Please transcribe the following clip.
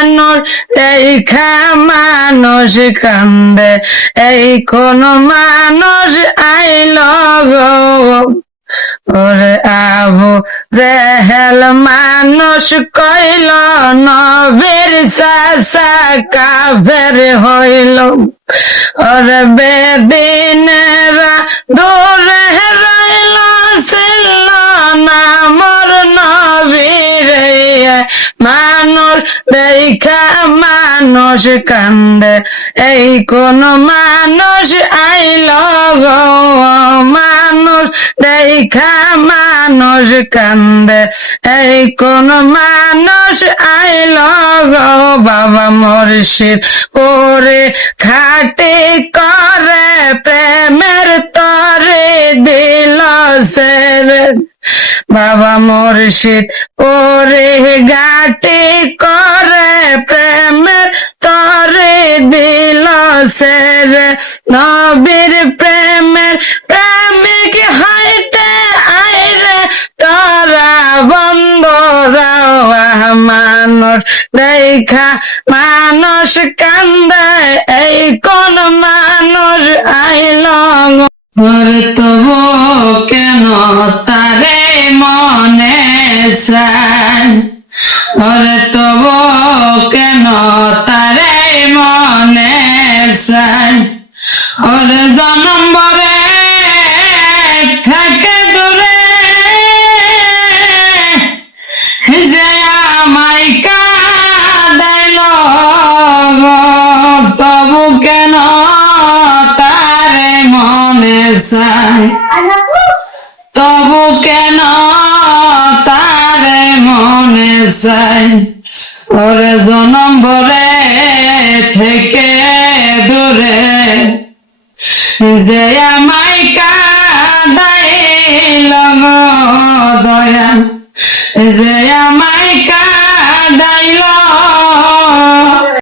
মানুষ দেখা মানুষ কান্দে, এই কোন মানুষ আইল গো। ওরে আবু জেহেল মানুষ কইল নবীর চাচা কাফের হইল। ওরে বেদিনেরা দূরে রইল ছিল না মোর নবীর, মানুষ দেখা মানুষ কান্দে, এই কোন মানুষ আইল গো। মানুষ দেখা মানুষ কান্দে, এই কোন মানুষ আইল গো। বাবা মুর্শিদ করে খাটি করে প্রেমের তরে দিল সেরে, বাবা মুর্শিদ ওরে গাটি করে প্রেমের তরে দিল সেরে। নবীর প্রেমের প্রেমিক হইতে আইরে তোরা বন্ধরা, মানুষ দেখা মানুষ কান্দে, এই কোন মানুষ আইল গো। তবু কেন তারে মনে চায়, ওরে তবু কেন তারে মনে চায়। ওরে জনম বরে থাকে দূরে, যে আমায় কাঁদাইল গো। তবু কেন তারে মনে চায়, তবু কেন তারে মনে চায়। ওরে জনম ভরে থেকে দূরে, যে আমায় কাঁদাইল গো দয়া, যে আমায়